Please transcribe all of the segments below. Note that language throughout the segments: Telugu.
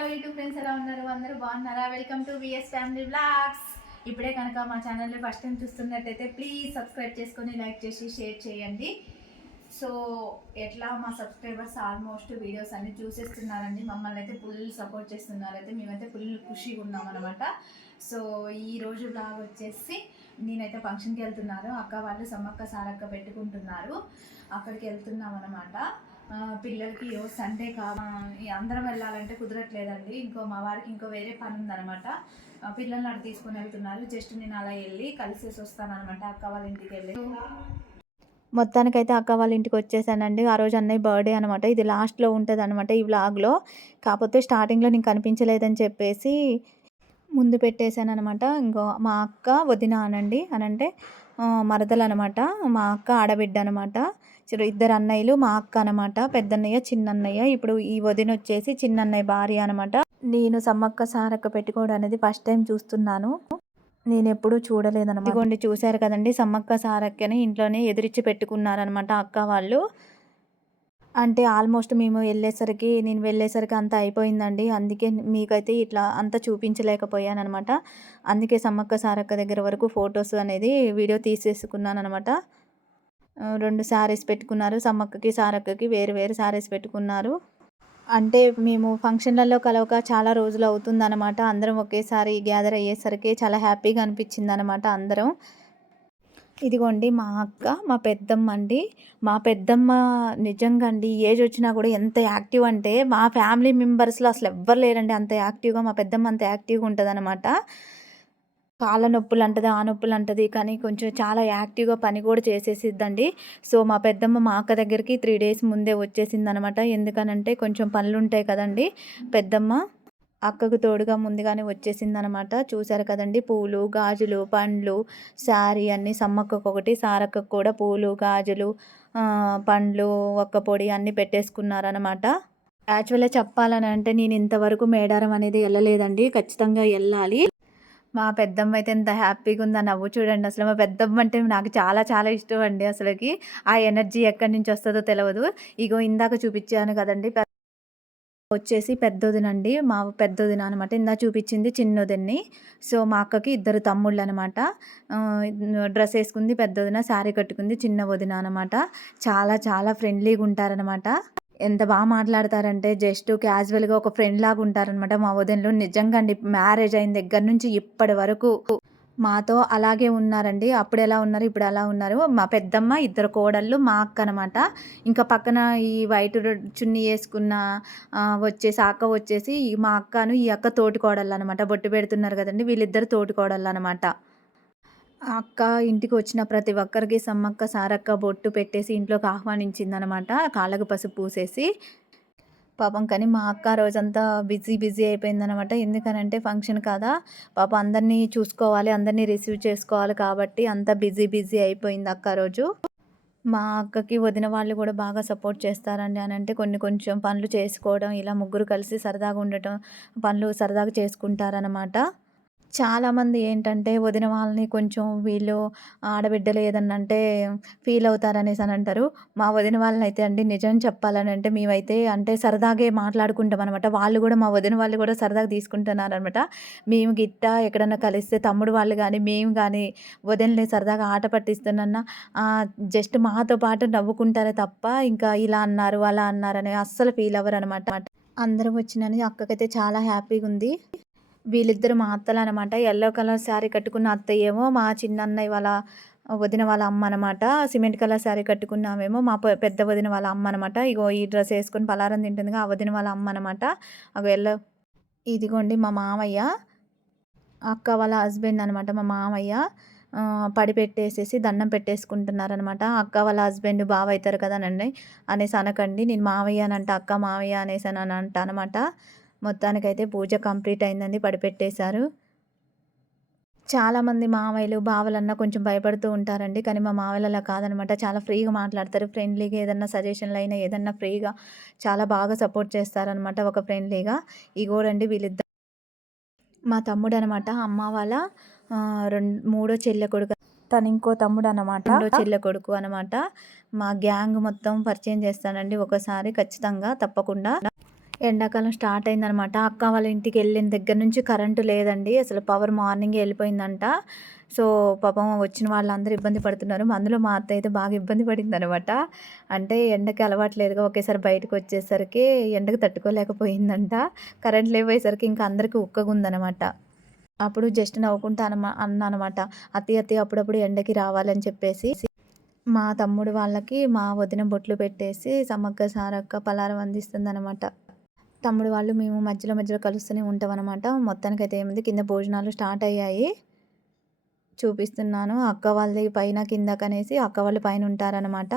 హలో యూట్యూబ్ ఫ్రెండ్స్, ఎలా ఉన్నారు? అందరూ బాగున్నారా? Welcome to VS family vlogs. ఇప్పుడే కనుక మా ఛానల్ని ఫస్ట్ టైం చూస్తున్నట్టయితే ప్లీజ్ సబ్స్క్రైబ్ చేసుకొని లైక్ చేసి షేర్ చేయండి. సో ఎట్లా మా సబ్స్క్రైబర్స్ ఆల్మోస్ట్ వీడియోస్ అన్ని చూసేస్తున్నారండి. మమ్మల్ని అయితే ఫుల్ సపోర్ట్ చేస్తున్నారైతే మేమైతే ఫుల్ ఖుషిగా ఉన్నామన్నమాట. సో ఈరోజు బ్లాగ్ వచ్చేసి నేనైతే ఫంక్షన్కి వెళ్తున్నాను. అక్క వాళ్ళు సమ్మక్క సారక్క పెట్టుకుంటున్నారు, అక్కడికి వెళ్తున్నాం అనమాట. పిల్లలకి ఈరోజు సండే అందరం వెళ్ళాలంటే కుదరట్లేదండి. మా వారికి ఇంకో వేరే పని ఉందనమాట. పిల్లల్ని అటు తీసుకొని వెళ్తున్నారు. జస్ట్ నేను అలా వెళ్ళి కలిసేసి వస్తాను అనమాట, అక్క వాళ్ళ ఇంటికి వెళ్ళి. మొత్తానికైతే అక్క వాళ్ళ ఇంటికి వచ్చేసానండి. ఆ రోజు అన్నయ్య బర్త్డే అనమాట. ఇది లాస్ట్లో ఉంటుంది అనమాట ఈ వ్లాగ్లో. కాకపోతే స్టార్టింగ్లో నేను కనిపించలేదని చెప్పేసి ముందు పెట్టేశాను అనమాట. ఇంకో మా అక్క వదిన అనండి అనంటే మరదలు అనమాట. మా అక్క ఆడబిడ్డ అనమాట. ఇద్దరు అన్నయ్యలు, మా అక్క అనమాట, పెద్దన్నయ్య చిన్నన్నయ్య. ఇప్పుడు ఈ వదిన వచ్చేసి చిన్నన్నయ్య భార్య అనమాట. నేను సమ్మక్క సారక్క పెట్టుకోవడం అనేది ఫస్ట్ టైం చూస్తున్నాను. నేను ఎప్పుడూ చూడలేదన్నమాట. ఇదిగోండి చూశారు కదండి, సమ్మక్క సారక్కని ఇంట్లోనే ఎదురిచ్చి పెట్టుకున్నారనమాట అక్క వాళ్ళు. అంటే ఆల్మోస్ట్ నేను వెళ్ళేసరికి అంతా అయిపోయిందండి. అందుకే మీకైతే ఇట్లా అంతా చూపించలేకపోయాను అనమాట. అందుకే సమ్మక్క సారక్క దగ్గర వరకు ఫొటోస్ అనేది వీడియో తీసేసుకున్నాను అనమాట. 2 శారీస్ పెట్టుకున్నారు. సమ్మక్కకి సారక్కకి వేరు వేరు శారీస్ పెట్టుకున్నారు. అంటే మేము ఫంక్షన్లలో కలవక చాలా రోజులు అవుతుందన్నమాట. అందరం ఒకేసారి గ్యాదర్ అయ్యేసరికి చాలా హ్యాపీగా అనిపించింది అనమాట అందరం. ఇదిగోండి మా అక్క, మా పెద్దమ్మ అండి. మా పెద్దమ్మ నిజంగా అండి ఏజ్ వచ్చినా కూడా ఎంత యాక్టివ్ అంటే మా ఫ్యామిలీ మెంబర్స్లో అసలు ఎవ్వరు లేరండి అంత యాక్టివ్గా. మా పెద్దమ్మ అంత యాక్టివ్గా ఉంటుంది అనమాట. కాళ్ళ నొప్పులు అంటది, ఆ నొప్పులు అంటది, కానీ కొంచెం చాలా యాక్టివ్గా పని కూడా చేసేసిద్దండి. సో మా పెద్దమ్మ మా అక్క దగ్గరికి 3 days ముందే వచ్చేసిందనమాట. ఎందుకనంటే కొంచెం పనులు ఉంటాయి కదండి. పెద్దమ్మ అక్కకు తోడుగా ముందుగానే వచ్చేసిందనమాట. చూసారు కదండి, పూలు, గాజులు, పండ్లు, శారీ అన్నీ సమ్మక్కకు ఒకటి, సారక్కకు కూడా పూలు, గాజులు, పండ్లు, ఒక్క పొడి అన్నీ పెట్టేసుకున్నారనమాట. యాక్చువల్గా చెప్పాలని అంటే నేను ఇంతవరకు మేడారం అనేది వెళ్ళలేదండి. ఖచ్చితంగా వెళ్ళాలి. మా పెద్దమ్మ అయితే ఎంత హ్యాపీగా ఉందో, నవ్వు చూడండి అసలు. మా పెద్దమ్మ అంటే నాకు చాలా చాలా ఇష్టం అండి అసలుకి. ఆ ఎనర్జీ ఎక్కడి నుంచి వస్తుందో తెలియదు. ఇగో ఇందాక చూపించాను కదండి, వచ్చేసి పెద్దొదినండి. మా పెద్దొదిన అనమాట. ఇందా చూపించింది చిన్నొదిన్ని. సో మా అక్కకి 2 తమ్ముళ్ళు అనమాట. డ్రెస్ వేసుకుంది పెద్దొదిన, శారీ కట్టుకుంది చిన్న వదిన అనమాట. చాలా చాలా ఫ్రెండ్లీగా ఉంటారనమాట. ఎంత బాగా మాట్లాడతారంటే జస్ట్ క్యాజువల్గా ఒక ఫ్రెండ్ లాగా ఉంటారనమాట మా వదినలు. నిజంగా అండి, మ్యారేజ్ అయిన దగ్గర నుంచి ఇప్పటి వరకు మాతో అలాగే ఉన్నారండి. అప్పుడు ఎలా ఉన్నారు, ఇప్పుడు ఎలా ఉన్నారు. మా పెద్దమ్మ, 2 కోడళ్ళు, మా అక్క అనమాట. ఇంకా పక్కన ఈ వైట్ చున్నీ వేసుకున్న వచ్చేసి అక్క వచ్చేసి మా అక్కను, ఈ అక్క తోటి కోడళ్ళు అనమాట. బొట్టు పెడుతున్నారు కదండి, వీళ్ళిద్దరు తోటి కోడళ్ళు అనమాట. అక్క ఇంటికి వచ్చిన ప్రతి ఒక్కరికి సమ్మక్క సారక్క బొట్టు పెట్టేసి ఇంట్లోకి ఆహ్వానించిందనమాట, కాళ్ళకు పసుపు పూసేసి. పాపం కానీ మా అక్క రోజంతా బిజీ అయిపోయిందనమాట. ఎందుకనంటే ఫంక్షన్ కదా, పాపం అందరినీ చూసుకోవాలి, అందరినీ రిసీవ్ చేసుకోవాలి కాబట్టి అంతా బిజీ అయిపోయింది అక్క రోజు. మా అక్కకి వదిన వాళ్ళు కూడా బాగా సపోర్ట్ చేస్తారండి. అంటే కొంచెం పనులు చేసుకోవడం, ఇలా ముగ్గురు కలిసి సరదాగా ఉండటం, పనులు సరదాగా చేసుకుంటారనమాట. చాలామంది ఏంటంటే వదిన వాళ్ళని కొంచెం వీళ్ళు ఆడబిడ్డలు ఏదన్నా అంటే ఫీల్ అవుతారనేసి అని అంటారు. మా వదిన వాళ్ళని అయితే అండి నిజం చెప్పాలని అంటే మేమైతే అంటే సరదాగే మాట్లాడుకుంటాం అనమాట. వాళ్ళు కూడా, మా వదిన వాళ్ళు కూడా సరదాగా తీసుకుంటున్నారనమాట. మేము గిట్ట ఎక్కడన్నా కలిస్తే తమ్ముడు వాళ్ళు కానీ మేము కానీ వదినని సరదాగా ఆట పట్టిస్తున్నా జస్ట్ మాతో పాటు నవ్వుకుంటారే తప్ప ఇంకా ఇలా అన్నారు అలా అన్నారని అస్సలు ఫీల్ అవ్వరు అనమాట. అందరం వచ్చినని అక్కకైతే చాలా హ్యాపీగా ఉంది. వీళ్ళిద్దరు మా అత్తలనమాట. యెల్లో కలర్ శారీ కట్టుకున్న అత్తయ్యేమో మా చిన్నన్నయ్య వాళ్ళ వదిన వాళ్ళ అమ్మ అనమాట. సిమెంట్ కలర్ శారీ కట్టుకున్నామేమో మా పెద్ద వదిన వాళ్ళ అమ్మ అనమాట. ఇగో ఈ డ్రెస్ వేసుకొని పలారం తింటుందిగా ఆ వదిన వాళ్ళ అమ్మ అనమాట. ఇదిగోండి మా మామయ్య, అక్క వాళ్ళ హస్బెండ్ అనమాట. మా మామయ్య పడి పెట్టేసేసి దండం పెట్టేసుకుంటున్నారనమాట. అక్క వాళ్ళ హస్బెండ్ బావ అవుతారు కదానండి అనేసి అనకండి. నేను మావయ్య అని అంట, అక్క మావయ్య అనేసి అని అంట అనమాట. మొత్తానికైతే పూజ కంప్లీట్ అయిందండి, పడిపెట్టేశారు. చాలామంది మామయ్యలు బావలన్నా కొంచెం భయపడుతూ ఉంటారండి. కానీ మా మామయ్యలు అలా కాదనమాట. చాలా ఫ్రీగా మాట్లాడతారు. ఫ్రెండ్లీగా ఏదన్నా సజెషన్లు అయినా ఏదన్నా ఫ్రీగా చాలా బాగా సపోర్ట్ చేస్తారనమాట, ఒక ఫ్రెండ్లీగా. ఇగోడండి వీళ్ళిద్దరు మా తమ్ముడు అనమాట. అమ్మ వాళ్ళ మూడో చెల్లె కొడుకు. తను ఇంకో తమ్ముడు అనమాట, రెండో చెల్లె కొడుకు అనమాట. మా గ్యాంగ్ మొత్తం పరిచయం చేస్తానండి ఒకసారి ఖచ్చితంగా, తప్పకుండా. ఎండాకాలం స్టార్ట్ అయిందనమాట. అక్క వాళ్ళ ఇంటికెళ్ళిన దగ్గర నుంచి కరెంటు లేదండి. అసలు పవర్ మార్నింగే ఎళ్ళిపోయిందంట. సో, పాపం వచ్చిన వాళ్ళందరూ ఇబ్బంది పడుతున్నారు. అందులో మా అత్త అయితే బాగా ఇబ్బంది పడిందనమాట. అంటే ఎండకి అలవాటు లేదుగా ఒకేసారి బయటకొచ్చేసరికి ఎండకు తట్టుకోలేకపోయిందంట. కరెంట్ లేకపోయేసరికి ఇంక అందరికి ఉక్కగుందనమాట. అప్పుడు జస్ట్ నవ్వుకుంటా అన్నాననమాట. "అత్తయ్య, అత్తయ్య అప్పుడప్పుడు ఎండకి రావాలని" చెప్పేసి. మా తమ్ముడు వాళ్ళకి మా వదిన బొట్లు పెట్టేసి సమ్మక్క సారక్క పలారం అందిస్తుందనమాట. తమ్ముడు వాళ్ళు మేము మధ్యలో మధ్యలో కలుస్తూనే ఉంటామనమాట. మొత్తానికైతే ఏముంది కింద భోజనాలు స్టార్ట్ అయ్యాయి. చూపిస్తున్నాను. అక్క వాళ్ళది పైన కిందకనేసి అక్క వాళ్ళు పైన ఉంటారనమాట.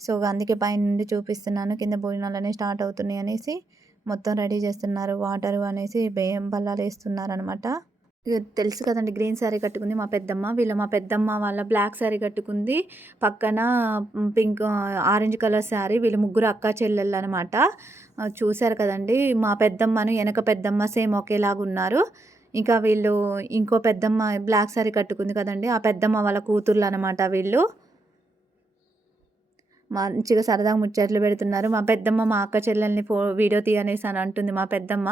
సో, అందుకే పైనుండి చూపిస్తున్నాను. కింద భోజనాలనేవి స్టార్ట్ అవుతున్నాయి అనేసి మొత్తం రెడీ చేస్తున్నారు. వాటరు అనేసి బియ్యం బల్లాలేస్తున్నారనమాట. ఇగ తెలుసు కదండీ! గ్రీన్ శారీ కట్టుకుంది మా పెద్దమ్మ. మా పెద్దమ్మ వాళ్ళ బ్లాక్ శారీ కట్టుకుంది. పక్కన పింక్ ఆరెంజ్ కలర్ శారీ. వీళ్ళు ముగ్గురు అక్కా చెల్లెళ్ళనమాట. చూసారు కదండీ! మా పెద్దమ్మను ఎనక పెద్దమ్మ సేమ్ ఒకేలాగున్నారు. ఇంకా వీళ్ళు ఇంకో పెద్దమ్మ బ్లాక్ శారీ కట్టుకుంది కదండీ! ఆ పెద్దమ్మ వాళ్ళ కూతుర్లనమాట వీళ్ళు. మంచిగా సరదాగా ముచ్చట్లు పెడుతున్నారు. మా పెద్దమ్మ మా అక్క చెల్లెల్ని వీడియో తీయనేసి అని అంటుంది మా పెద్దమ్మ.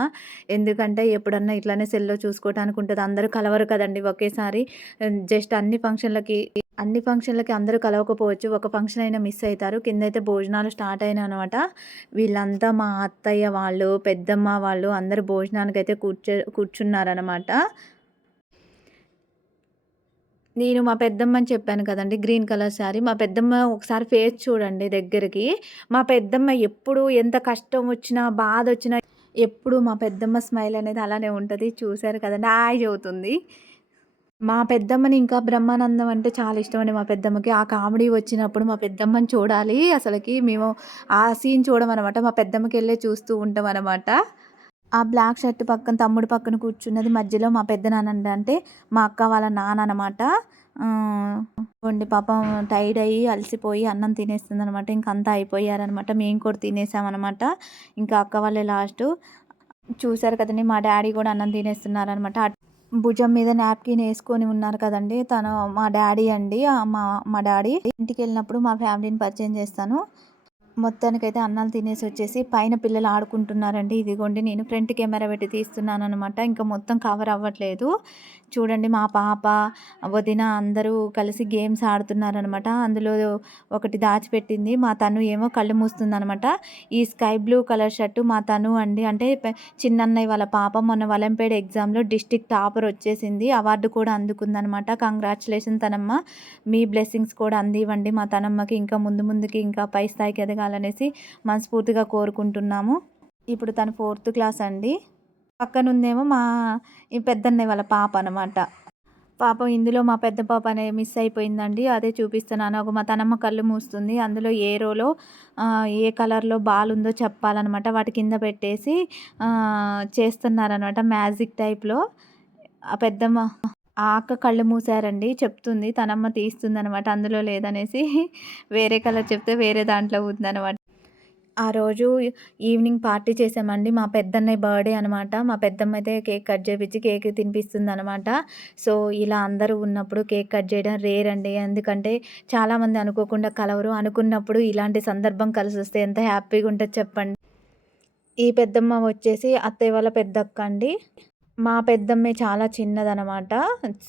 ఎందుకంటే ఎప్పుడన్నా ఇట్లనే సెల్‌లో చూసుకోవటానికి ఉంటది. అందరూ కలవరు కదండీ ఒకేసారి. జస్ట్ అన్ని ఫంక్షన్‌లకి అందరూ కలవకపోవచ్చు. ఒక ఫంక్షన్ అయినా మిస్ అయితారు. కిందైతే భోజనాలు స్టార్ట్ అయినాయనమాట. వీళ్ళంతా మా అత్తయ్య వాళ్ళు, పెద్దమ్మ వాళ్ళు అందరూ భోజనానికైతే కూర్చున్నారనమాట. నేను మా పెద్దమ్మని చెప్పాను కదండీ! Green colour sari. మా పెద్దమ్మ ఒకసారి ఫేస్ చూడండి దగ్గరికి. మా పెద్దమ్మ ఎప్పుడు ఎంత కష్టం వచ్చినా, బాధొచ్చినా ఎప్పుడు మా పెద్దమ్మ స్మైల్ అనేది అలానే ఉంటది. చూసారు కదండీ! హాయ్ చెబుతుంది. మా పెద్దమ్మని ఇంకా బ్రహ్మానందం అంటే చాలా ఇష్టమండి మా పెద్దమ్మకి. ఆ కామెడీ వచ్చినప్పుడు మా పెద్దమ్మని చూడాలి అసలకి మేము ఆ సీన్ చూడమనమాట. మా పెద్దమ్మకెళ్ళే చూస్తూ ఉంటామనమాట. ఆ బ్లాక్ షర్ట్ పక్కన తమ్ముడు పక్కన కూర్చున్నది మధ్యలో మా పెద్దనాన్న అంటే మా అక్క వాళ్ళ నాన్న అనమాట. ఇగోండి పాపం టైర్డ్ అయ్యి అలసిపోయి అన్నం తినేస్తుందనమాట. ఇంక అంతా అయిపోయారనమాట. మేము కూడా తినేసామనమాట. ఇంకా అక్క వాళ్ళే లాస్టు. చూసారు కదండీ! మా డ్యాడీ కూడా అన్నం తినేస్తున్నారనమాట. భుజం మీద నాప్కిన్ ఏసుకొని ఉన్నారు కదండీ! తను మా డ్యాడీ అండి. మా డ్యాడీ. ఇంటికెళ్ళినప్పుడు మా ఫ్యామిలీని పరిచయం చేస్తాను. మొత్తానికైతే అన్నాలు తినేసొచ్చేసి పైన పిల్లలు ఆడుకుంటున్నారండి. ఇదిగోండి నేను ఫ్రంట్ కెమెరా పెట్టి తీస్తున్నాననమాట. ఇంకా మొత్తం కవర్ అవ్వట్లేదు. చూడండి మా పాప, వదిన అందరూ కలిసి గేమ్స్ ఆడుతున్నారనమాట. అందులో ఒకటి దాచిపెట్టింది. మా తను ఏమో కళ్ళు మూస్తుందనమాట. ఈ స్కై బ్లూ కలర్ షర్టు మా తను అండి. అంటే చిన్నన్నయ్య వాళ్ళ పాప మొన్న ఒలింపియాడ్ ఎగ్జామ్‌లో డిస్ట్రిక్ట్ టాపర్ వచ్చేసింది. అవార్డు కూడా అందుకుందనమాట. కంగ్రాచ్యులేషన్ తనమ్మ. మీ బ్లెస్సింగ్స్ కూడా అందివ్వండి మా తనమ్మకి. ఇంకా ముందు ముందుకి ఇంకా పై స్థాయికి ఎదగాలనేసి మనస్ఫూర్తిగా కోరుకుంటున్నాము. ఇప్పుడు తను 4థ్ క్లాస్ అండి. పక్కనుందేమో ఈ పెద్దన్నయ్య వాళ్ళ పాప అనమాట. పాపం ఇందులో మా పెద్ద పాప మిస్ అయిపోయిందండి. అదే చూపిస్తున్నాను. మా తనమ్మ కళ్ళు మూస్తుంది. అందులో ఏ రోలో ఏ కలర్‌లో బాల్ ఉందో చెప్పాలనమాట. వాటి కింద పెట్టేసి చేస్తున్నారనమాట మ్యాజిక్ టైప్‌లో. ఆ పెద్దమ్మ ఆ అక్క కళ్ళు మూసారండి. చెప్తుంది. తనమ్మ తీస్తుందనమాట. అందులో లేదనేసి వేరే కలర్ చెప్తే వేరే దాంట్లో ఉందనమాట. ఆ రోజు ఈవినింగ్ పార్టీ చేసామండి. మా పెద్దన్నయ్య బర్త్‌డే అనమాట. మా పెద్దమ్మయితే కేక్ కట్ చేపిచ్చి కేక్ తినిపిస్తుందనమాట. సో, ఇలా అందరూ ఉన్నప్పుడు కేక్ కట్ చేయడం రేర్ అండి. ఎందుకంటే చాలామంది అనుకోకుండా కలవరు. అనుకున్నప్పుడు ఇలాంటి సందర్భం కలిసొస్తే ఎంత హ్యాపీగా ఉంటది చెప్పండి. ఈ పెద్దమ్మ వచ్చేసి అత్తయ్య వాళ్ళ పెద్దక్క అండి. మా పెద్దమ్మే చాలా చిన్నదనమాట.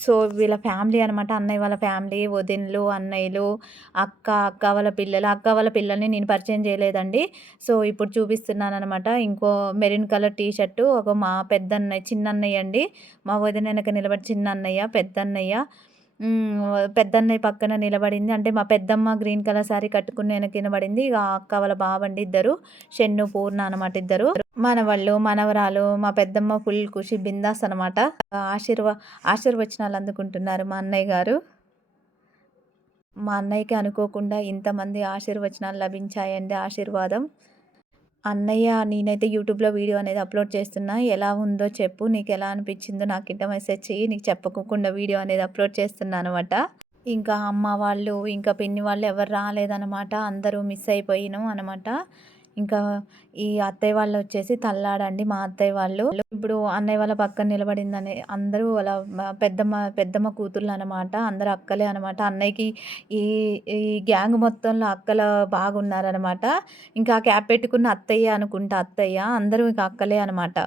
సో, వీళ్ళ ఫ్యామిలీ అనమాట. అన్నయ్య వాళ్ళ ఫ్యామిలీ, వదినలు, అన్నయ్యలు, అక్క వాళ్ళ పిల్లలు. అక్క వాళ్ళ పిల్లల్ని నేను పరిచయం చేయలేదండి. సో, ఇప్పుడు చూపిస్తున్నాననమాట. ఇంకో మెరూన్ కలర్ టీ షర్టు మా పెద్దన్నయ్య చిన్నన్నయ్య అండి. మా వదిన వెనక నిలబడి చిన్నన్నయ్య, పెద్దన్నయ్య. పెద్దన్నయ్య పక్కన నిలబడింది. అంటే మా పెద్దమ్మ గ్రీన్ కలర్ శారీ కట్టుకుని వెనక నిలబడింది. ఇక అక్క వాళ్ళ బాబండి ఇద్దరు. షన్ను, పూర్ణ అనమాట ఇద్దరు. మనవళ్ళు, మనవరాలు, మా పెద్దమ్మ ఫుల్ ఖుషి బిందాస్ అనమాట. ఆశీర్వచనాలు అందుకుంటున్నారు మా అన్నయ్య గారు. మా అన్నయ్యకి అనుకోకుండా ఇంతమంది ఆశీర్వచనాలు లభించాయండి ఆశీర్వాదం. అన్నయ్య నేనైతే యూట్యూబ్‌లో వీడియో అనేది అప్‌లోడ్ చేస్తున్నా. ఎలా ఉందో చెప్పు. నీకెలా అనిపించిందో నాకింట మెసేజ్ చెయ్యి. నీకు చెప్పకోకుండా వీడియో అనేది అప్‌లోడ్ చేస్తున్నా అనమాట. ఇంకా అమ్మ వాళ్ళు, ఇంకా పిన్ని వాళ్ళు ఎవరు రాలేదనమాట. అందరూ మిస్ అయిపోయినాం అనమాట. ఇంకా ఈ అత్తయ్య వాళ్ళు వచ్చేసి తల్లాడండి మా అత్తయ్య వాళ్ళు. ఇప్పుడు అన్నయ్య వాళ్ళ పక్కన నిలబడిందని అందరూ వాళ్ళ పెద్దమ్మ కూతుర్లు అనమాట. అందరూ అక్కలే అనమాట. అన్నయ్యకి ఈ ఈ గ్యాంగ్ మొత్తంలో అక్కలు బాగున్నారనమాట. ఇంకా క్యాప్ పెట్టుకున్న అత్తయ్య అనుకుంటా అత్తయ్య. అందరూ ఇక అక్కలే అనమాట.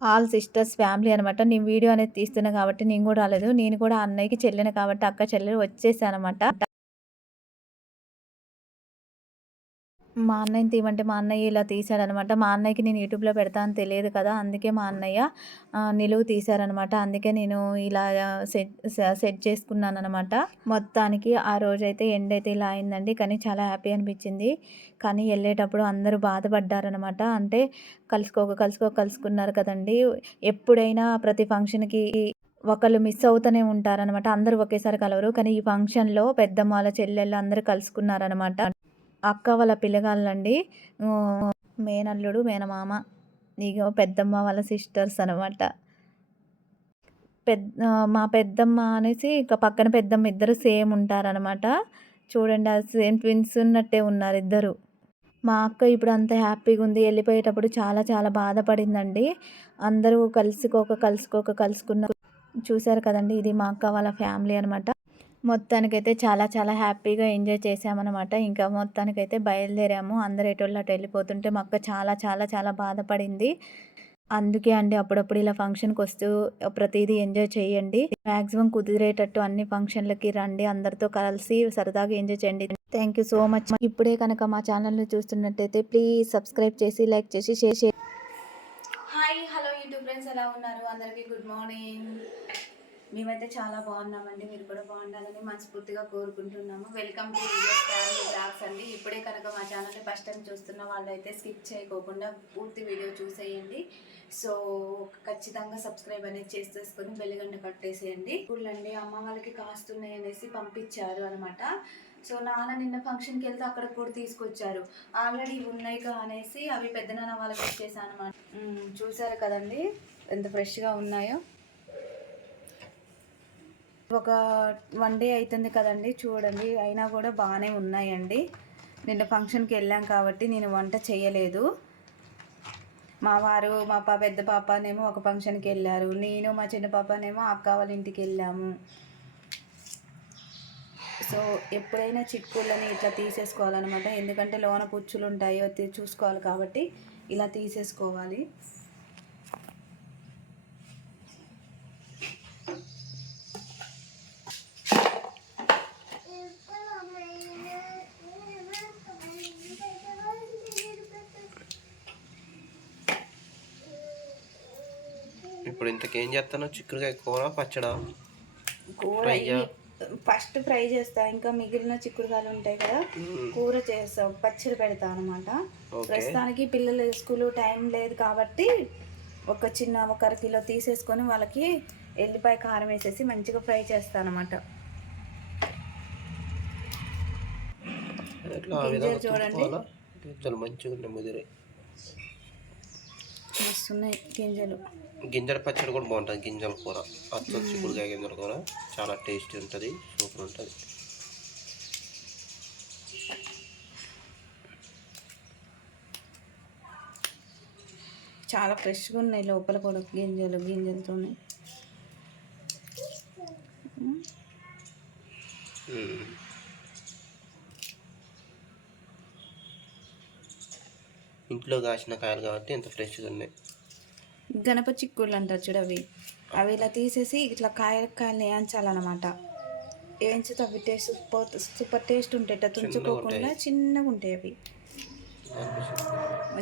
ఆల్ సిస్టర్స్ ఫ్యామిలీ అనమాట. నేను వీడియో అనేది తీస్తున్నా కాబట్టి నేను కూడా రాలేదు. నేను కూడా అన్నయ్యకి చెల్లిన కాబట్టి అక్క చెల్లెలు వచ్చేసానమాట. మా అన్నయ్యని తీయమంటే మా అన్నయ్య ఇలా తీశాడనమాట. మా అన్నయ్యకి నేను యూట్యూబ్‌లో పెడతా అని తెలియదు కదా! అందుకే మా అన్నయ్య నిలువు తీశారనమాట. అందుకే నేను ఇలా సెట్ చేసుకున్నాననమాట. మొత్తానికి ఆ రోజైతే ఎండ్ అయితే ఇలా అయిందండి. కానీ చాలా హ్యాపీ అనిపించింది. కానీ ఎళ్ళేటప్పుడు అందరూ బాధపడ్డారనమాట. అంటే కలుసుకున్నారు కదండీ! ఎప్పుడైనా ప్రతి ఫంక్షన్‌కి ఒకళ్ళు మిస్ అవుతూనే ఉంటారనమాట. అందరూ ఒకేసారి కలవరు. కానీ ఈ ఫంక్షన్‌లో పెద్దమ్మ వాళ్ళ చెల్లెళ్ళు అందరూ కలుసుకున్నారనమాట. అక్క వాళ్ళ పిల్లగాళ్ళండి. మేనల్లుడు, మేనమామ. ఇగో పెద్దమ్మ వాళ్ళ సిస్టర్స్ అనమాట. మా పెద్దమ్మ అనేసి ఇక పక్కన పెద్దమ్మ ఇద్దరు సేమ్ ఉంటారనమాట. చూడండి సేమ్ ట్విన్స్ ఉన్నట్టే ఉన్నారు ఇద్దరు. మా అక్క ఇప్పుడు అంత హ్యాపీగుంది. ఎళ్ళిపోయేటప్పుడు చాలా చాలా బాధపడిందండి. అందరూ కలుసుకున్నారు. చూసారు కదండీ! ఇది మా అక్క వాళ్ళ ఫ్యామిలీ అనమాట. మొత్తానికైతే చాలా చాలా హ్యాపీగా ఎంజాయ్ చేశామనమాట. ఇంకా మొత్తానికైతే బయలుదేరాము. అందరూ ఎటోళ్ళు అటు వెళ్ళిపోతుంటే మా అక్క చాలా చాలా చాలా బాధపడింది. అందుకే అండి అప్పుడప్పుడు ఇలా ఫంక్షన్‌కొస్తూ ప్రతీదీ ఎంజాయ్ చేయండి. మాక్సిమం కుదిరేటట్టు అన్ని ఫంక్షన్‌లకి రండి. అందరితో కలిసి సరదాగా ఎంజాయ్ చేయండి. Thank you so much. ఇప్పుడే కనుక మా ఛానల్‌ని చూస్తున్నట్టయితే ప్లీజ్ సబ్స్క్రైబ్ చేసి, లైక్ చేసి, share hi hello YouTube friends ఎలా ఉన్నారు? అందరికీ గుడ్ మార్నింగ్. మేమైతే చాలా బాగున్నామండి. మీరు కూడా బాగుండాలని మనస్ఫూర్తిగా కోరుకుంటున్నాము. Welcome to VS family blogs అండి. ఇప్పుడే కనుక మా ఛానల్ని ఫస్ట్ టైం చూస్తున్న వాళ్ళైతే స్కిప్ చేయకోకుండా పూర్తి వీడియో చూసేయండి. సో ఖచ్చితంగా సబ్స్క్రైబ్ అనేది చేసేసుకొని బెల్లిగంట కట్టేసేయండి. చూడండి అమ్మ వాళ్ళకి కాస్తున్నాయి అనేసి పంపించారు అనమాట. సో నాన్న నిన్న ఫంక్షన్కి వెళ్తే అక్కడ కూడా తీసుకొచ్చారు. ఆల్రెడీ ఉన్నాయి అనేసి అవి పెద్దనాన్న వాళ్ళకి ఇచ్చేసాను అనమాట. చూసారు కదండి ఎంత ఫ్రెష్గా ఉన్నాయో. ఒక 1 డే అవుతుంది కదండి చూడండి, అయినా కూడా బాగానే ఉన్నాయండి. నిన్న ఫంక్షన్కి వెళ్ళాం కాబట్టి నేను వంట చేయలేదు. మా వారు మా పెద్ద పాపనేమో ఒక ఫంక్షన్కి వెళ్ళారు. నేను మా చిన్న పాపనేమో అక్క వాళ్ళ ఇంటికి వెళ్ళాము. సో ఎప్పుడైనా చిక్కుళ్ళని ఇట్లా తీసేసుకోవాలన్నమాట. ఎందుకంటే లోన పుచ్చులు ఉంటాయో చూసుకోవాలి కాబట్టి ఇలా తీసేసుకోవాలి. ఇప్పుడు ఇంతకేం చేస్తాను? చిక్కుడుకాయ కూర పచ్చడా? కూర ఫస్ట్ ఫ్రై చేస్తా. ఇంకా మిగిలిన చిక్కుడుకాయలు ఉంటాయి కదా, కూర చేస్తా, పచ్చడి పెడతా అనమాట. ప్రస్తుతానికి పిల్లలు స్కూల్ టైం లేదు కాబట్టి ఒక 1 కిలో తీసేసుకొని వాళ్ళకి ఎల్లిపాయ కారం వేసేసి మంచిగా ఫ్రై చేస్తాను అనమాట. గింజలు చూడండి మస్తున్నాయి గింజలు. గింజల పచ్చడి కూడా బాగుంటుంది. గింజల కూర, అచ్చం చిక్కుడుకాయ గింజల కూర చాలా టేస్టీ ఉంటుంది, సూపర్ ఉంటుంది. చాలా ఫ్రెష్గా ఉన్నాయి లోపల కూడా గింజలతోనే. ఇంట్లో కాసిన కాయలు కాబట్టి ఎంత ఫ్రెష్గా ఉన్నాయి. గణప చిక్కుళ్ళు అంటారు చూడు, అవి ఇలా తీసేసి ఇట్లా కాయలు వేయించాలన్నమాట. వేయించితే అవి సూపర్ టేస్ట్ ఉంటాయి. తుంచుకోకుండా చిన్నగా ఉంటాయి అవి.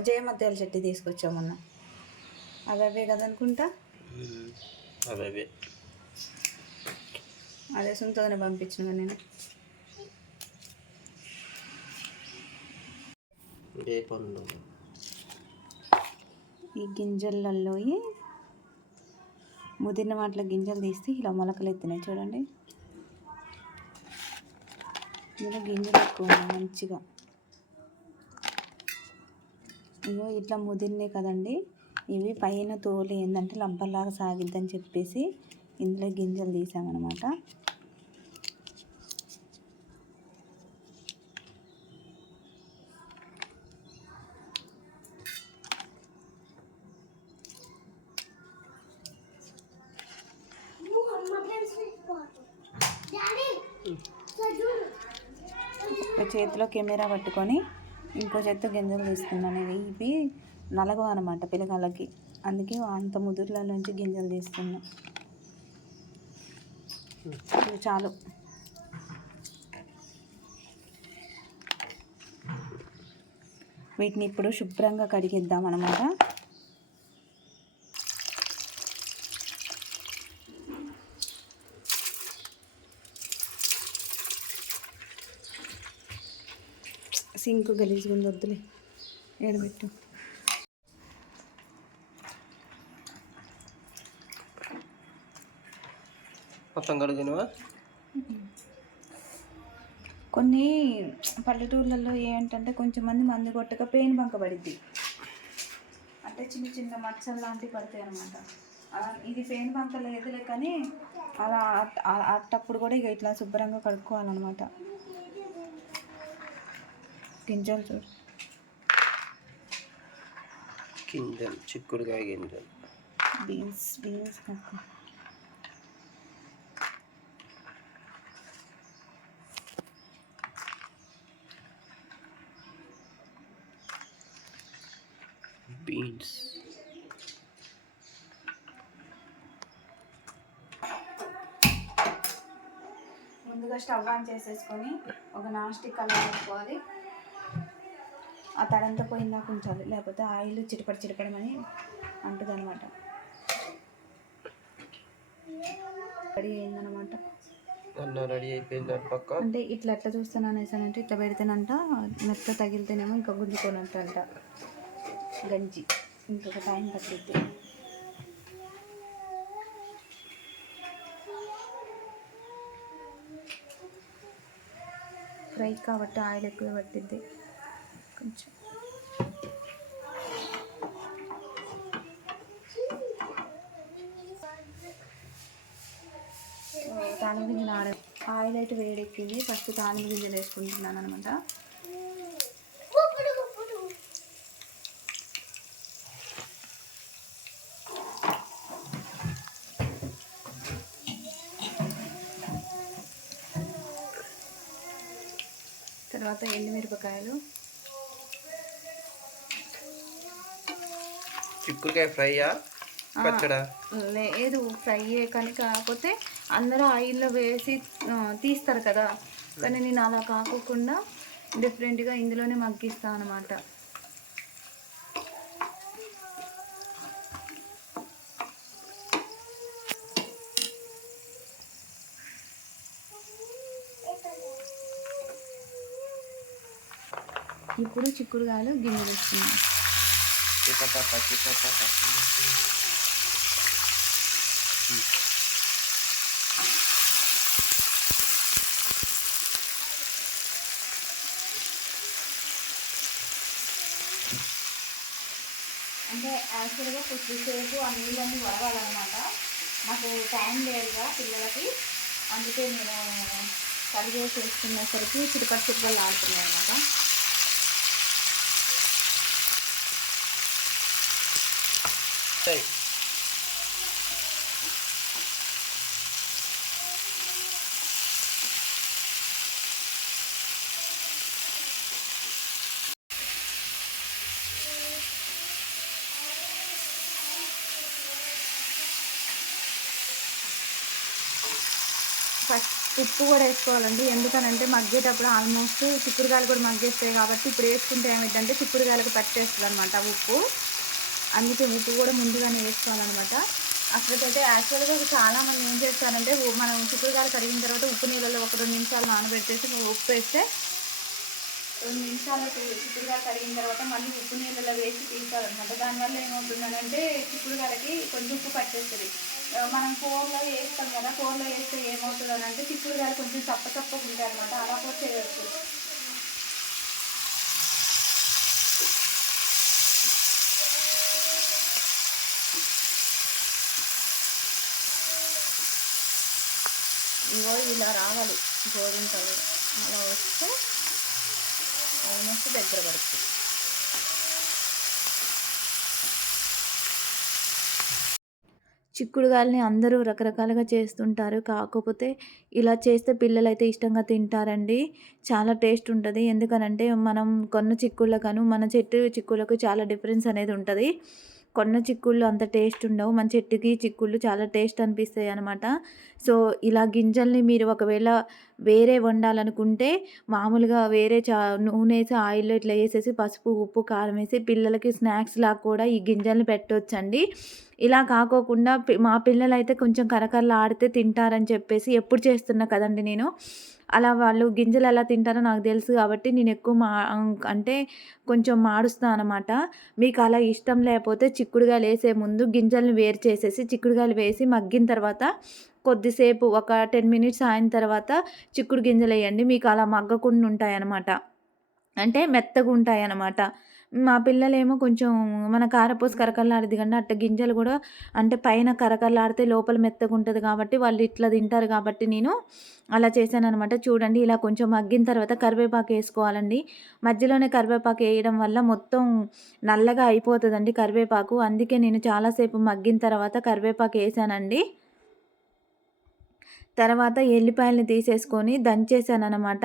జయమధ్యాల చెట్టు తీసుకొచ్చామన్న అవే కదనుకుంటా. అదే సొంతగానే పంపించిన నేను. ఈ గింజలలో ముదిరిన వాటిలో గింజలు తీస్తే ఇలా మొలకలు ఎత్తినాయి చూడండి. ఇలా గింజలు ఎక్కువ మంచిగా ఇగో ఇట్లా ముదిరినాయి కదండి. ఇవి పైన తోలు ఏంటంటే లంపర్లాగా సాగిద్దని చెప్పేసి ఇందులో గింజలు తీసామన్నమాట. చేతిలో కెమెరా పట్టుకొని ఇంకో చేతితో గింజలు తీస్తున్నాను. ఇవి నలగవు అనమాట పిల్లగాళ్ళకి, అందుకే అంత ముదుర్లలోంచి గింజలు తీస్తున్నా. ఇవి చాలు. వీటిని ఇప్పుడు శుభ్రంగా కడిగిద్దాం అనమాట. సింక్ గలీజ్గా ఉంది, వద్దులే, ఏడబెట్టు. మొత్తం కడిగినవా? కొన్ని పల్లెటూర్లలో ఏంటంటే కొంచెం మంది మందు కొట్టక పెయిన్ బంక పడిద్ది, అంటే చిన్న చిన్న మచ్చలు లాంటివి పడతాయి అనమాట. ఇది పెయిన్ బంక లేదులే, కానీ అలా అట్టప్పుడు కూడా ఇక ఇట్లా శుభ్రంగా కడుక్కోవాలన్నమాట. గింజలు చూడు, గింజలు, చిక్కుడుకాయ గింజలు, బీన్స్ కనుక్కో. బీన్స్, ముందుగా స్టవ్ ఆన్ చేసేసుకొని ఒక నాన్ స్టిక్ అలా పెట్టుకోవాలి. ఆ తడంతా పోయిందాక ఉంచాలి, లేకపోతే ఆయిల్ చిటపడమని అంటుంది అనమాట. రెడీ అయిందనమాట. రెడీ అయిపోయింది. పక్క అంటే ఇట్లా ఎట్లా చూస్తాను అనేసానంటే ఇట్లా పెడితేనంట మెత్త తగిలితేనేమో ఇంకా గుంజుకోనట్టు అంట గంజి, ఇంకొక టైం పట్టిద్ది. ఫ్రై కాబట్టి ఆయిల్ ఎక్కువ పట్టిద్ది కొంచెం. తానిమ్మ గింజలు ఆయిల్ అయితే వేడెక్కింది. ఫస్ట్ తానిమ్మ గింజలు వేసుకుంటున్నాను అనమాట. తర్వాత ఎండుమిరపకాయలు. చిక్కుడుకాయ ఫ్రైయా పచ్చడా? లేదు, ఫ్రై కానీ కాకపోతే అందరూ ఆయిల్లో వేసి తీస్తారు కదా, కానీ నేను అలా కాకుండా డిఫరెంట్గా ఇందులోనే మగ్గిస్తాను అనమాట. ఇప్పుడు చిక్కుడుకాయలు గిన్నెలు ఇస్తున్నాను. అంటే యాక్చువల్గా కొద్దిసేపు ఆ నీళ్ళన్నీ వడవాలన్నమాట. నాకు టైం లేదుగా పిల్లలకి, అందుకే నేను కడిగేసి వేసుకునేసరికి చిటపట్లు ఆడుతున్నాయి అనమాట. ఫస్ట్ ఉప్పు కూడా వేసుకోవాలండి, ఎందుకనంటే మగ్గేటప్పుడు ఆల్మోస్ట్ చిక్కుడుకాయలు కూడా మగ్గేస్తాయి కాబట్టి ఇప్పుడు వేసుకుంటే ఏమిటంటే చిక్కుడుకాయలకు పట్టేస్తుంది అనమాట ఉప్పు. అందుకే ఉప్పు కూడా ముందుగానే వేసుకోవాలన్నమాట. అక్కడికైతే యాక్చువల్గా చాలామంది ఏం చేస్తారంటే మనం చిక్కుడుకాయలు కడిగిన తర్వాత ఉప్పు నీళ్ళలో ఒక 2 నిమిషాలు నానబెట్టేసి ఉప్పు వేస్తే 2 నిమిషాలు చిక్కుడుకాయలు కడిగిన తర్వాత మళ్ళీ ఉప్పు నీళ్ళలో వేసి తీస్తారనమాట. దానివల్ల ఏమవుతుందనంటే చిక్కుడుకాయలకి కొంచెం ఉప్పు పట్టేస్తుంది. మనం కూరలో వేస్తాం కదా, కూరలో వేస్తే ఏమవుతుంది అంటే చిక్కుడుకాయలు కొంచెం చప్పగా ఉంటాయి అనమాట. అలా కూడా చేయవచ్చు. ఇగో ఇలా రావాలి గోధుమ కలర్, అలా వస్తే ఆల్మోస్ట్ దగ్గర పడుతుంది. చిక్కుడుగాయలని అందరూ రకరకాలుగా చేస్తుంటారు. కాకపోతే ఇలా చేస్తే పిల్లలైతే ఇష్టంగా తింటారండి. చాలా టేస్ట్ ఉంటది. ఎందుకనంటే మనం కొన్న చిక్కుళ్ళకను, మన చెట్టు చిక్కుళ్ళకు చాలా డిఫరెన్స్ అనేది ఉంటది. కొన్న చిక్కుళ్ళు అంత టేస్ట్ ఉండవు. మన చెట్టుకి చిక్కుళ్ళు చాలా టేస్ట్ అనిపిస్తాయనమాట. సో, ఇలా గింజల్ని మీరు ఒకవేళ వేరే వండాలనుకుంటే మామూలుగా వేరే నూనేసి ఆయిల్‌లో ఇట్లా ఏసేసి పసుపు, ఉప్పు, కారం ఏసి పిల్లలకి స్నాక్స్‌లాగా కూడా ఈ గింజల్ని పెట్టొచ్చండి. ఇలా కాకోకుండా మా పిల్లలైతే కొంచెం కరకరలాడితే తింటారని చెప్పేసి ఎప్పుడు చేస్తున్నా కదండీ నేను. అలా వాళ్ళు గింజలు ఎలా తింటారో నాకు తెలుసు కాబట్టి నేను ఎక్కువ అంటే కొంచెం మాడుస్తా అనమాట. మీకు అలా ఇష్టం లేకపోతే చిక్కుడుగాయలేసే ముందు గింజల్ని వేరు చేసేసి చిక్కుడుగాయలు వేసి మగ్గిన తర్వాత కొద్దిసేపు ఒక 10 మినిట్స్ అయిన తర్వాత చిక్కుడు గింజలెయ్యండి. మీకు అలా మగ్గకుండా ఉంటాయనమాట. అంటే మెత్తగుంటాయనమాట. మా పిల్లలేమో కొంచెం మన కారపూస కరకరలాడిద్ది కండి అట్ట గింజలు గూడా అంటే పైన కరకరలాడితే లోపల మెత్తగుంటది కాబట్టి వాళ్ళు ఇట్లా తింటారు కాబట్టి నేను అలా చేశాననమాట. చూడండి ఇలా కొంచెం మగ్గిన తర్వాత కరివేపాకేసుకోవాలండి. మధ్యలోనే కరివేపాకేయడం వల్ల మొత్తం నల్లగా అయిపోతదండి కరివేపాకు. అందుకే నేను చాలా సేపు మగ్గిన తర్వాత కరివేపాకేసానండి. తర్వాత ఎల్లిపాయలని తీసేసుకొని దంచేసాననమాట.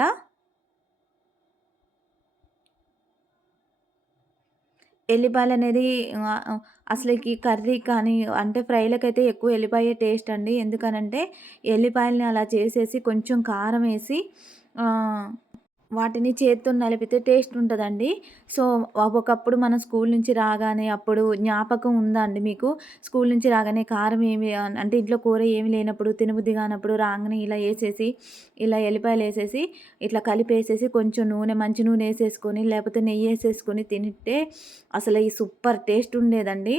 ఎల్లిపాయలనేది అసలకి కర్రీ కానీ అంటే ఫ్రైలకైతే ఎక్కువ ఎల్లిపాయే టేస్ట్ అండి. ఎందుకనంటే ఎల్లిపాయలని అలా చేసేసి కొంచెం కారమేసి ఆహ్, వాటిని చేత్తో నలిపితే టేస్ట్ ఉంటదండి. సో, ఒకప్పుడు మనం స్కూల్ నుంచి రాగానే అప్పుడు జ్ఞాపకం ఉందా అండి మీకు? స్కూల్ నుంచి రాగానే కారం ఏమి అంటే ఇంట్లో కూర ఏమి లేనప్పుడు తినబుద్ధి కానప్పుడు రాంగానే ఇలా ఏసేసి, ఇలా ఎల్లిపాయలేసేసి, ఇట్లా కలిపేసేసి కొంచెం నూనె మంచి నూనె ఏసేసుకొని లేపోతే నెయ్యేసేసుకొని తింటే అసలు ఈ సూపర్ టేస్ట్ ఉండేదండి.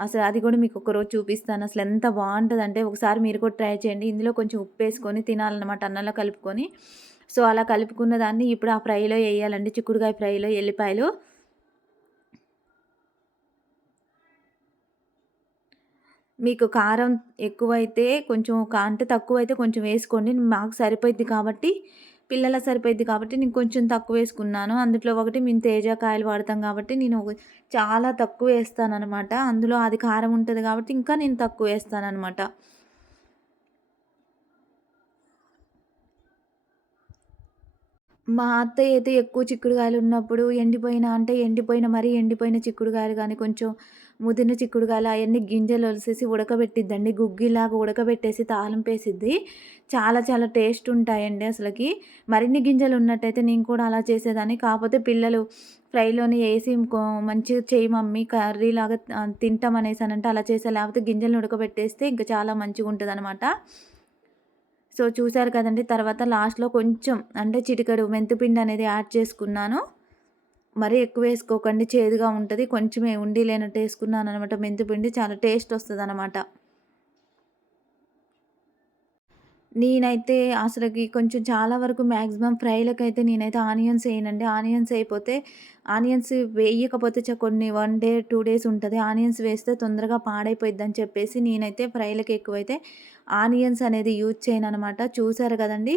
అసలు అది కూడా మీకు ఒకరోజు చూపిస్తాను. అసలెంత బావుంటదంటే ఒకసారి మీరు కూడా ట్రై చేయండి. ఇందులో కొంచెం ఉప్పేసుకొని తినాలన్నమాట అన్నంలో కలుపుకొని. సో, అలా కలుపుకున్న దాన్ని ఇప్పుడు ఆ ఫ్రైలో ఎయ్యాలండి. చిక్కుడుగాయ ఫ్రైలో ఎల్లిపాయలు. మీకు కారం ఎక్కువైతే కొంచెం అంటే తక్కువైతే కొంచెం వేసుకోండి. మాకు సరిపోయిద్ది కాబట్టి, పిల్లలకి సరిపోయిద్ది కాబట్టి నేను కొంచెం తక్కువేసుకున్నాను. అందులో ఒకటి మేము తేజ కాయలు వాడతాం కాబట్టి నేను చాలా తక్కువేస్తాననమాట. అందులో అది కారం ఉంటది కాబట్టి ఇంకా నేను తక్కువేస్తాననమాట. మా అత్తయ్య అయితే ఎక్కువ చిక్కుడుగాయలున్నప్పుడు ఎండిపోయిన మరీ ఎండిపోయిన చిక్కుడుగాయలు గానీ, కొంచెం ముదిరిన చిక్కుడుగాయలు అయన్నీ గింజలొలిసేసి ఉడకబెట్టిద్దండి. గుగ్గిలాగా ఉడకబెట్టేసి తాలింపేసిద్ది. చాలా చాలా టేస్ట్ ఉంటాయండి అసలకి. మరిన్ని గింజలున్నట్టయితే నేను కూడా అలా చేసేదాన్ని. కాపోతే పిల్లలు ఫ్రైలోనే ఏసి మంచిగా చెయ్యి మమ్మీ కర్రీలాగా తింటామనేసనంటే అలా చేశా. లేపోతే గింజలను ఉడకబెట్టేస్తే ఇంక చాలా మంచిగుంటదనమాట. సో, చూసారు కదండీ! తర్వాత లాస్ట్‌లో కొంచెం అంటే చిటికెడు మెంతిపిండి అనేది యాడ్ చేసుకున్నాను. మరీ ఎక్కువేసుకోకండి చేదుగా ఉంటది. కొంచెమే ఉండి లేనట్టు ఏసుకున్నాననమాట మెంతిపిండి. చాలా టేస్ట్ ఒస్తదనమాట. నేనైతే అసలకి కొంచెం చాలా వరకు మాక్సిమం ఫ్రైలకైతే నేనైతే ఆనియన్స్ ఎయనండి. ఆనియన్స్ ఎయపోతే ఆనియన్స్ వేయకపోతే కొన్ని 1 డే, 2 డేస్ ఉంటది. ఆనియన్స్ వేస్తే తొందరగా పాడైపోయిద్దని చెప్పేసి నేనైతే ఫ్రైలకి ఎక్కువైతే ఆనియన్స్ అనేది యూజ్ చేయననమాట. చూసారు కదండీ!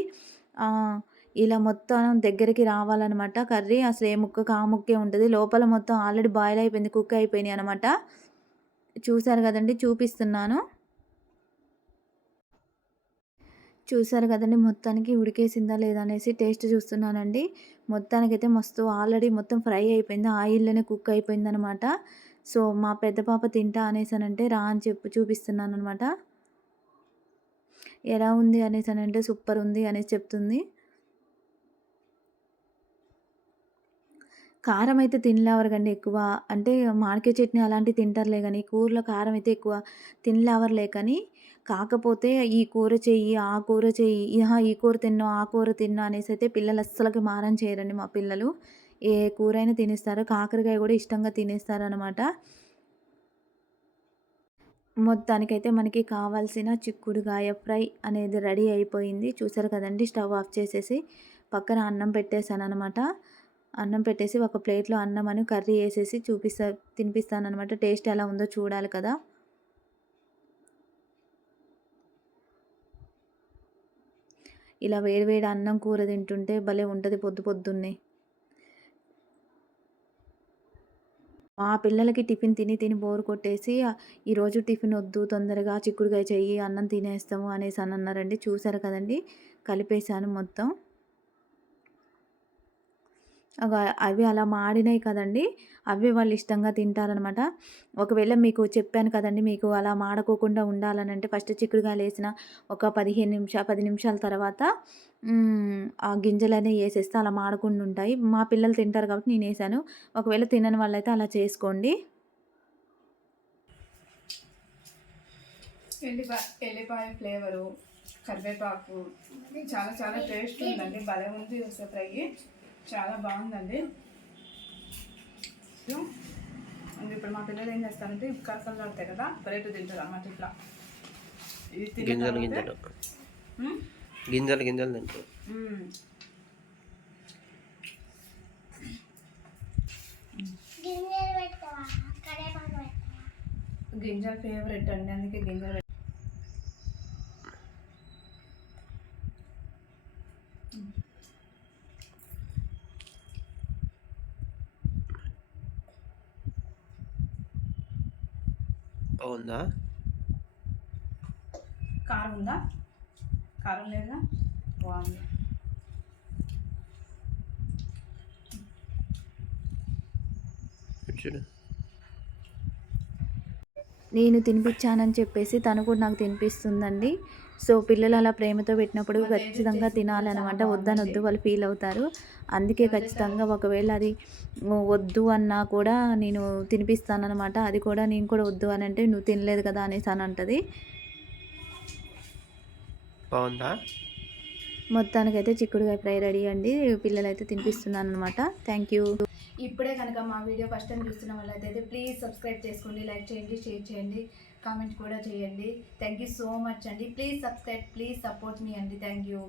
ఆహ్, ఇలా మొత్తం దగ్గరికి రావాలనమాట కర్రీ. అసలు ఏ ముక్కకు ఆ ముక్కే ఉంటది. లోపల మొత్తం ఆల్రెడీ బాయిల్ అయిపోయింది. కుక్ అయిపోయినాయనమాట. చూసారు కదండీ! చూపిస్తున్నాను. చూసారు కదండీ! మొత్తానికి ఉడికేసిందా లేదా అనేసి టేస్ట్ చూస్తున్నానండి. మొత్తానికైతే మస్తు ఆల్రెడీ మొత్తం ఫ్రై అయిపోయింది. ఆయిల్‌లోనే కుక్ అయిపోయిందనమాట. సో, మా పెద్ద పాప తింటా అనేసనంటే రా అని చూపిస్తున్నాననమాట. ఎలా ఉంది అనేసనంటే సూపర్ ఉంది అనేసి చెప్తుంది. కారం అయితే తినలేవరకండి ఎక్కువ. అంటే మామిడికాయ చట్నీ అలాంటివి తింటారులే గానీ, కూరలో కారం అయితే ఎక్కువ తినలేవర్లే కానీ, కాకపోతే ఈ కూర చెయ్యి, ఆ కూర చెయ్యి, ఈ కూర తినను, ఆ కూర తినను అనేసైతే పిల్లలు అస్సలకి మారం చేయరండి మా పిల్లలు. ఏ కూరైనా తినేస్తారు. కాకరకాయ గూడా ఇష్టంగా తినేస్తారనమాట. మొత్తానికైతే మనకి కావాల్సిన చిక్కుడుగాయ ఫ్రై అనేది రెడీ అయిపోయింది. చూసారు కదండీ! స్టవ్ ఆఫ్ చేసేసి పక్కన అన్నం పెట్టేసాననమాట. అన్నం పెట్టేసి ఒక ప్లేట్‌లో అన్నమని కర్రీ ఏసేసి తినిపిస్తాననమాట. టేస్ట్ ఎలా ఉందో చూడాలి కదా! ఇలా వేడి వేడి అన్నం కూర తింటుంటే భలే ఉంటది పొద్దున్నే. మా పిల్లలకి టిఫిన్ తిని తిని బోర్ కొట్టేసి ఈరోజు టిఫిన్ వద్దు తొందరగా చిక్కుడుకాయ చెయ్యి అన్నం తినేస్తాము అనేసి అని అన్నారండి. చూసారు కదండి కలిపేశాను మొత్తం. అవి అలా మాడినాయి కదండి, అవి వాళ్ళు ఇష్టంగా తింటారనమాట. ఒకవేళ మీకు చెప్పాను కదండి, మీకు అలా మాడకోకుండా ఉండాలనంటే ఫస్ట్ చిక్కుడుకాయలు వేసిన ఒక 10 నిమిషాల తర్వాత ఆ గింజలనేవి వేసేస్తే అలా మాడకుండా ఉంటాయి. మా పిల్లలు తింటారు కాబట్టి నేను వేసాను. ఒకవేళ తినని వాళ్ళైతే అలా చేసుకోండి. ఎల్లిపాయ ఫ్లేవరు, కరివేపాకు చాలా చాలా టేస్ట్ ఉందండి. భలే ఉంది ఉసిరి ఫ్రై, చాలా బాగుందండి. ఇప్పుడు మా పిల్లలు ఏం చేస్తారంటే కరకలు అవుతాయి కదా, బయట తింటారు అన్నమాట. ఇట్లా గింజలు గింజలు గింజలు గింజలు తింటారు. గింజలు ఫేవరెట్ అండి, అందుకే గింజలు బాగుందా? కారం ఉందా? కారం లేదా? బాగుంది. చూడు, నేను తినిపించానని చెప్పేసి తను కూడా నాకు తినిపిస్తుందండి. సో పిల్లలు అలా ప్రేమతో పెట్టినప్పుడు ఖచ్చితంగా తినాలన్నమాట. వద్దనొద్దు వాళ్ళు ఫీల్ అవుతారు. అందుకే ఖచ్చితంగా ఒకవేళ అది వద్దు అన్నా కూడా నేను తినిపిస్తానన్నమాట. అది కూడా నేను కూడా వద్దు అని అంటే నువ్వు తినలేదు కదా అనేసి అని అంటది. బాగుందా? మొత్తానికైతే చిక్కుడుకాయ ఫ్రై రెడీ అండి. పిల్లలైతే తినిపిస్తున్నాను అనమాట. Thank you. ఇప్పుడే కనుక మా వీడియో ఫస్ట్ టైం చూస్తున్న వాళ్ళైతే ప్లీజ్ సబ్స్క్రైబ్ చేసుకోండి, లైక్ చేయండి, షేర్ చేయండి, కామెంట్ కూడా చేయండి. థ్యాంక్ యూ సో మచ్ అండి. ప్లీజ్ సబ్స్క్రైబ్, ప్లీజ్ సపోర్ట్ మీ అండి. Thank you.